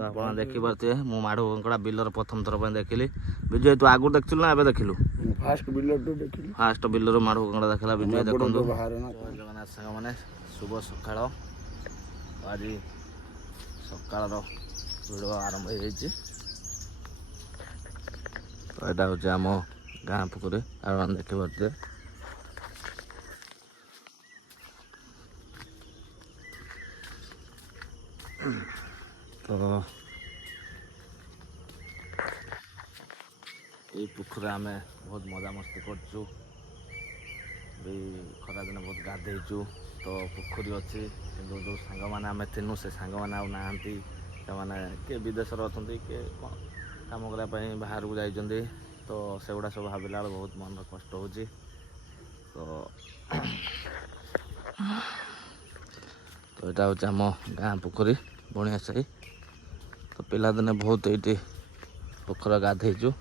आप देखिपे मु माढ़ कंकड़ा बिलर प्रथम थर देखिली। विजय तू आगु देखिलु ना देखिलु? फास्ट बिलर माढ़ कंकड़ा देखला विजय देखो। जगन्नाथ सांग मैंने शुभ सकाल आज सकाल भिड़ आरंभ हो यहाँ हूँ आम गाँ पुकुरी आप देखिपे। तो ये पुखर आम बहुत मजा मस्ती करचु भी खरा दिन बहुत गाधेचु। तो पुखरी अच्छी कि जो सांग मैंने आम थीनु से सांग मैंने आती किए विदेश अच्छा किए कम करने बाहर को जाइए। तो सेगुड़ा सब भाविला बहुत मन कष्ट हो। तो यहाँ हूँ आम गाँ पुखरी बणिया साही। तो पिलादिने बहुत ये पोखर गाधेचु। तो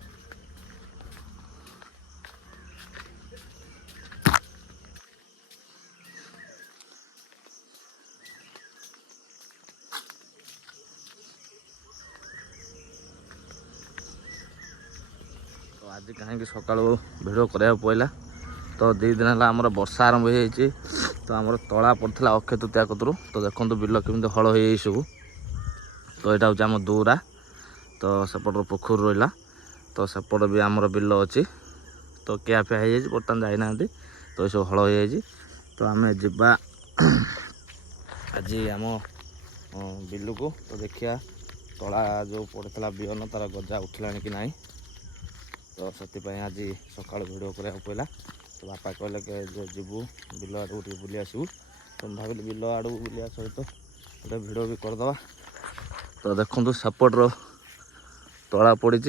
आज कहीं सका भिड कराया पड़ा। तो 2 दिन है आमर वर्षा आरंभ हो जाए। तो आमर तला पड़ता अक्षय तृतीया कतरू। तो देखो बिल केमी हल हो सब। तो यहाँ हूँ आम दूरा। तो सेपट पोखर रहा। तो सेपट भी आमर बिल अच्छी। तो क्या फिया हो बर्तमान जाना। तो ये सब हल हो जाए। तो आम जा आज आम बिल को। तो देखिया तला जो पड़ता बिहन तार गजा उठला कि ना। तो से आज सकाल भिड कराया पड़ा। तो बापा कहले के जो जीवु बिल आड़ू बुली आसबू। तो भाविली बिल आड़ू बुलिया सहित गोटे भिड भी करदे। तो देखो सेपट्र तला पड़ी।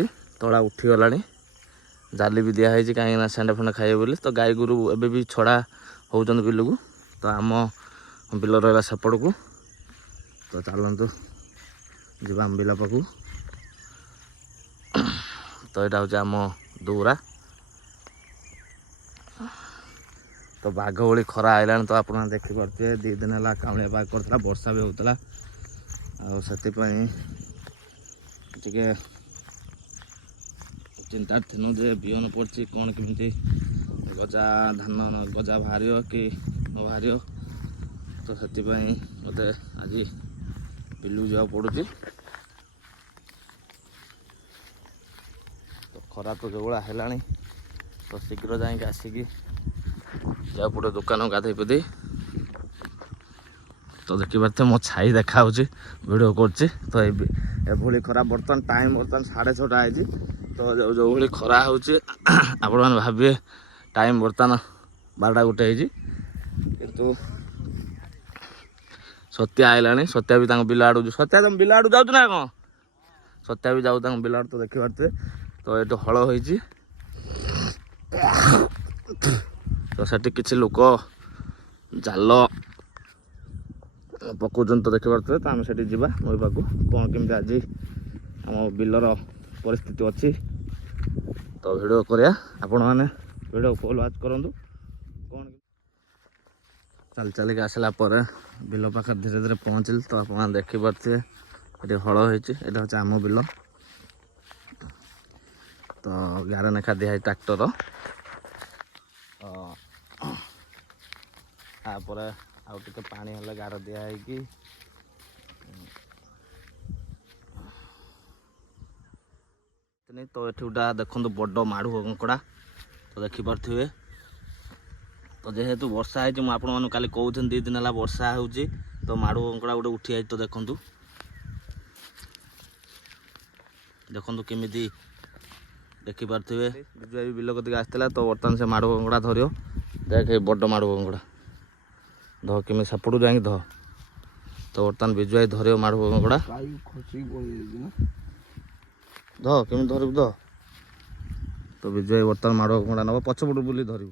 तला उठीगला जाली भी दिखाई कहीं सेंडे फेंडे खाइए बोली। तो गाई गोरु एबे भी छड़ा होउछन बिल को। तो आम बिल रहा सेपट को। तो चलतु जीवा आम बिल पाखु। तो यहाँ हूँ आम दूरा। तो बाघ भली खरा आईला। तो आप देखिपे 2 दिन है काउलिया पाग करता वर्षा भी होता। आती चिंता थी जे बिहन पड़ी कौन केमी गजा धान गजा बाहर कि न बाहर। तो से मत आज बिलू जा पड़ी। तो खरा तो जो भाया है। तो शीघ्र जाकि आसिकी जा पड़े दुकान गाधे पदे। तो देखिए मो छाई देखा भिड कर। तो ये खरा बर्तमान टाइम बर्तमान 6:30 है। तो जो भाई खरा हो आपण मैंने भावे टाइम बर्तमान 12टा 1 किंतु सत्या आईला। सत्या भी बिल आड़। सत्या तुम बिल आड़ जाऊ ना कौन? सत्या भी जाऊ बिल आड़। तो देखी पारे। तो ये हल हो। तो सेठी किसी लोक जाल पकाउन। तो देखिपे। तो आम से जा नई पाक कौन केमी आज आम बिलर परिस्थिति अच्छी। तो भिड करा आपण मैंने भिड फुल वाच करूँ। कौन चल चल के आसला बिल पाखे धीरे धीरे पहुँचल। तो आप देखिपे ये हल हो। यहाँ हूँ आम बिल। तो 11 लेखा दिखाई ट्राक्टर। तापर आउ टे पानी हेल्ले गार दिखाई। तो ये गोटा देखो बड़ माढ़ कंकड़ा। तो देखिपे। तो जेहेतु वर्षा है मुझे काली कहते 2 दिन है वर्षा हो। तो माढ़ कंकड़ा गोटे उठी आई। तो देखु देखु केमी देखिपे। विजय बिल कतिक आसला। तो बर्तमान से माढ़ कंकड़ा धर देख बड़ माढ़ कंकड़ा ध केमी सेपटू जाकि ध। तो बर्तमान विजय धर माढ़ कंकड़ा ध केमी धरु ध। तो विजय बर्तमान माढ़ कंकड़ा नब पछपट बुली धर।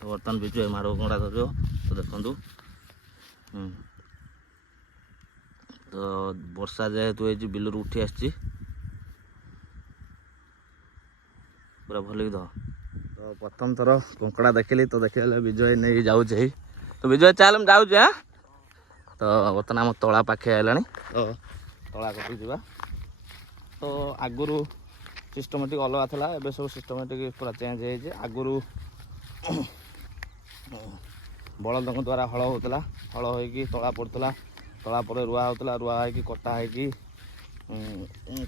तो बर्तमान विजय माढ़ कंकड़ा धर। तो देखु तो वर्षा जेहेतु ये बिलर उठी आसी पूरा भल ध। तो प्रथम थर कंकड़ा देखिली। तो देखिए विजय नहीं जाऊे। तो विजय चल जाऊे। हाँ। तो ବର୍ତ୍ତମାନ ଆମ ତଳା ପାଖେ ଆଇଲାଣି। ତ ତଳା କତିକି ଯିବା। ତ ଆଗରୁ ସିଷ୍ଟମେଟିକ୍ ଅଲଗା ଥିଲା, ଏବେ ସବୁ ସିଷ୍ଟମେଟିକ୍ ପୁରା ଚେଞ୍ଜ ହେଇଯାଇଛି। ଆଗରୁ ବଳଦଙ୍କ ଦ୍ୱାରା ହଳ ହେଉଥିଲା, ହଳ ହୋଇକି ତଳା ପଡ଼ୁଥିଲା, ତଳା ପରେ ରୁଆ ହେଉଥିଲା, ରୁଆ ହେଇକି କଟା ହେଇକି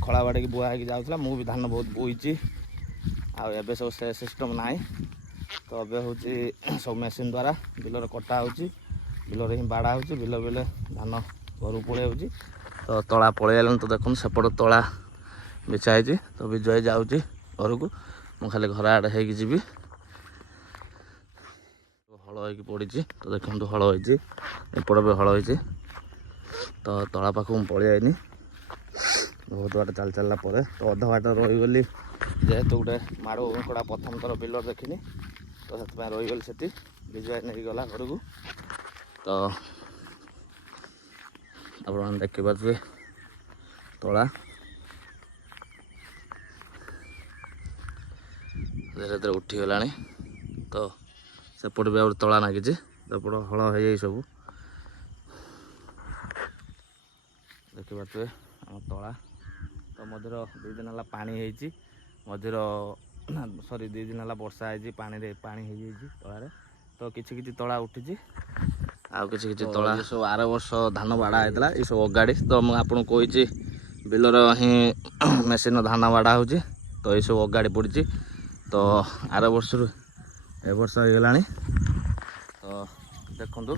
ଖଳା ବାଡ଼ିକି ବୁଆ ହେଇକି ଯାଉଥିଲା। ମୁଁ ବି ଧାନ ବହୁତ ବୋଇଛି। ଆଉ ଏବେ ସବୁ ସେ ସିଷ୍ଟମ୍ ନାହିଁ। ତ ଏବେ ହେଉଛି ସବୁ ମେସିନ୍ ଦ୍ୱାରା ବିଲରେ କଟା ହେଉଛି, ବିଲରେ ହିଁ ବାଡ଼ା ହେଉଛି, ବିଲେ ଧାନ ଘରକୁ ପଳେଇ ଯାଉଛି। ତ ତଳା ପଳେଇ ଆଇଲାଣି। ତ ଦେଖନ୍ତୁ ସେପଟେ ତଳା ବିଛା ହେଇଛି। ତ ବିଜୁ ଭାଇ ଯାଉଛି ଘରକୁ, ମୁଁ ଖାଲି ଘର ଆଡ଼େ ହେଇକି ଯିବି। ହଳ ହେଇକି ପଡ଼ିଛି, ତ ଦେଖନ୍ତୁ ହଳ ହେଇଛି, ଏପଟ ବି ହଳ ହେଇଛି। ତ ତଳା ପାଖକୁ ମୁଁ ପଳେଇ ଆଇନି। ବହୁତ ବାଟ ଚାଲି ଚାଲିଲା ପରେ ତ ଅଧା ବାଟ ରହିଗଲି, ଯେହେତୁ ଗୋଟେ ମାଡ଼ ଉଙ୍କଡ଼ା ପ୍ରଥମ ଥର ବିଲରେ ଦେଖିନି, ତ ସେଥିପାଇଁ ରହିଗଲି ସେଠି। ବିଜୁ ଭାଇ ନେଇକି ଗଲା ଘରକୁ। ତ ଆପଣମାନେ ଦେଖିପାରୁଥିବେ ତଳା ଧୀରେ ଧୀରେ ଉଠିଗଲାଣି। ତ ସେପଟେ ବି ଆଉ ତଳା ନାଗିଛି, ସେପଟ ହଳ ହେଇଯାଇ ସବୁ ଦେଖିପାରୁଥିବେ ଆମ ତଳା। ତ ମଝିରେ 2 ଦିନ ହେଲା ପାଣି ହେଇଛି, ମଝିରେ 2 ଦିନ ହେଲା ବର୍ଷା ହେଇଛି, ପାଣି ହେଇଯାଇଛି ତଳାରେ। ତ କିଛି କିଛି ତଳା ଉଠିଛି, ଆଉ କିଛି କିଛି ତଳା ସବୁ ଆର ବର୍ଷ ଧାନ ବାଡ଼ା ହେଇଥିଲା, ଏସବୁ ଅଗାଡ଼ି। ତ ମୁଁ ଆପଣଙ୍କୁ କହିଛି ବିଲର ହିଁ ମେସିନ୍ ଧାନ ବାଡ଼ା ହେଉଛି। ତ ଏସବୁ ଅଗାଡ଼ି ପଡ଼ିଛି। ତ ଆର ବର୍ଷରୁ ଏ ବର୍ଷ ହେଇଗଲାଣି। ତ ଦେଖନ୍ତୁ